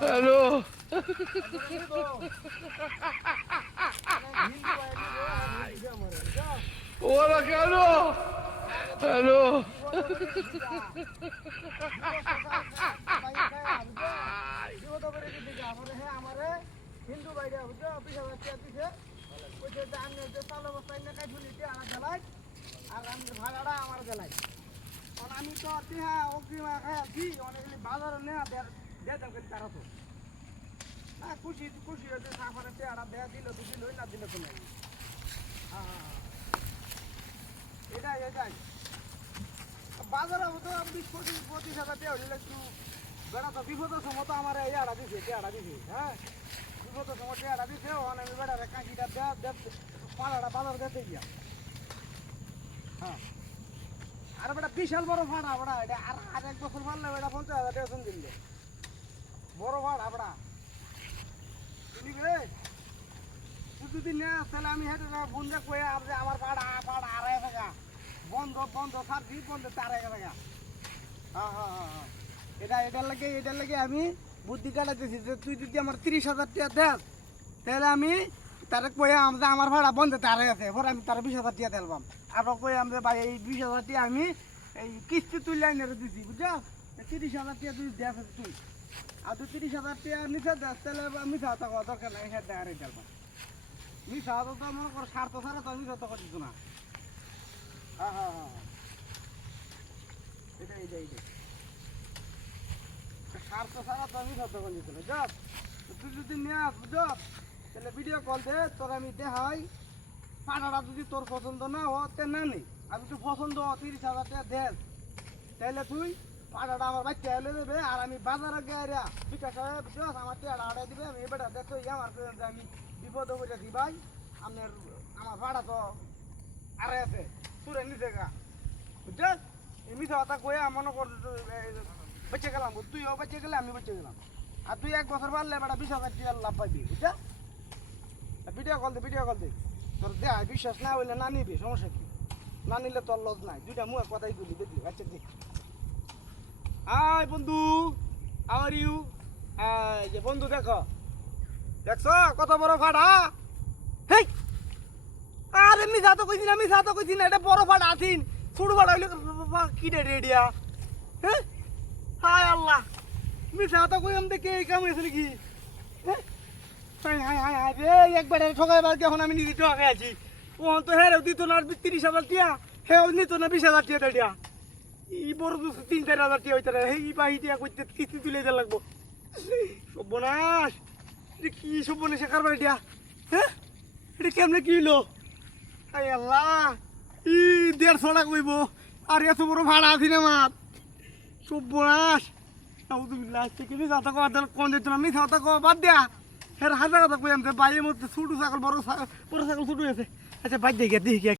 hello ওরা কেন hello Hindu বাইরে বুঝছো পিছা বাচ্চা দিছে ওইটা আমি চাল অবস্থায় না কাই ফুলিতে আর জ্বালাই আর আমি ভাড়াটা আমার জ্বালাই কারণ আমি তো তিহা অগ্রিমা খাই আছি অনেকগুলি বাজারে নেওয়া দেড় দাম করে তারা তো না খুশি খুশি হচ্ছে সাফারে টেয়ারা দেয়া দিল তো দিল না দিলে তো নাই হ্যাঁ এটাই এটাই বাজারে তো 20-25,000 টাকা হইলে একটু বেড়া তো বিপদের সময় তো আমার এই আড়া দিছে টেয়ারা দিছে হ্যাঁ বিপদের সময় টেয়ারা দিছে ওখানে আমি বেড়ারে কাঁচিটা পাড়াটা বাজার দিতে গিয়া হ্যাঁ আর বেটা বিশাল বড় ফাড়া বেড়া এটা আর এক বছর মারলে বেটা 50,000 টাকা শুন দিল বড় ফাড়া বেড়া বুঝলি রে তুই যদি না তাহলে আমি হেঁটে বন্ধে কয়ে আমার পাড়া আড়াই টাকা বন্ধ সারছি বন্ধ 4 টাকা হ্যাঁ হ্যাঁ হ্যাঁ হ্যাঁ এটার লাগে আমি বুদ্ধি কাটাতেছি যে তুই যদি আমার 30,000 টাকা দেস তাহলে আমি তারে কয়ে আমার ভাড়া বন্ধে তারে আছে পরে আমি তার 20,000 টাকা দিলাম আবার কয়ে আমাদের ভাই এই 20,000 টাকা আমি এই কিস্তি তুই লাইনে দিছি বুঝছো 30,000 টাকা তুই দেস তুই আর তুই 30,000 টাকা নিচে দেস তাহলে মিশা তো দরকার নাই হ্যাঁ দেখারে দিলাম মিশা তো মনে করো স্বার্থ ছাড়া তো মিশা তো করছিস না হ্যাঁ হ্যাঁ হ্যাঁ এটাই স্বার্থ ছাড়া তো আমি সত্য করে দিতে না তুই যদি নিয়ে বুঝো তাহলে ভিডিও কল দে তোর আমি দেখাই পাটাটা যদি তোর পছন্দ না হতে না নেই আর যদি পছন্দ 30,000 টাকা দেস তাহলে তুই পাটাটা আমার বাচ্চা এলে দেবে আর আমি বাজারে গিয়ে বিকাশ বুঝছো আমার টাকা আড়াই দিবে আমি এবার দেখো আমার আমি বিপদ করে দি ভাই আমার ভাড়া তো আড়াই আছে তুরে নিতে গা বুঝছো মিথ্যা কথা কয়ে মনে কর বেঁচে গেলাম তুইও বেঁচে গেলে আমি বেঁচে গেলাম আর তুই 1 বছর বাড়লে বেটা 20,000 টাকা লাভ পাইবি বুঝছা ভিডিও কল দে তোর দেখ বিশ্বাস না হইলে না নিবি সমস্যা কি না নিলে তোর লস নাই দুইটা মুখে কথাই বলি দেখবি আচ্ছা দেখ হাই বন্ধু হাউ আর ইউ যে বন্ধু দেখছো কত বড় ফাটা হেই আরে মিছা তো কইছি না এটা বড় ফাটা আছিন ছোট ফাটা হইলে কি রেডিয়া হ্যাঁ হায় আল্লাহ মিছা তো কই আমি দেখে এই কাম হয়েছে নাকি হ্যাঁ হায় রে একবারে ঠকাই বাদ এখন আমি নিজে ঠকাই আছি ও তো হেরেও দিত না 30,000 টাকা হেও নিত না 20,000 টাকা দিয়া ই বড় 3-4,000 টাকা হইতে এই বাহি দিয়া করতে কিস্তি তুলে দিতে লাগবো সর্বনাশ এটা কি সর্বনাশ কারবার এটা হ্যাঁ এটা কেমনে কি হইলো হায় আল্লাহ ই 150 টাকা কইব আর এত বড় ভাড়া আছি না মাত সর্বনাশ আউযুবিল্লাহ থেকে যাতা কোন দিত না মিছা কথা কো বাদ দিয়া হের হাজার কথা কই আমি বাইরের মধ্যে ছোট ছাগল বড় ছাগল ছোট আছে আচ্ছা বাদ দিয়ে দেখি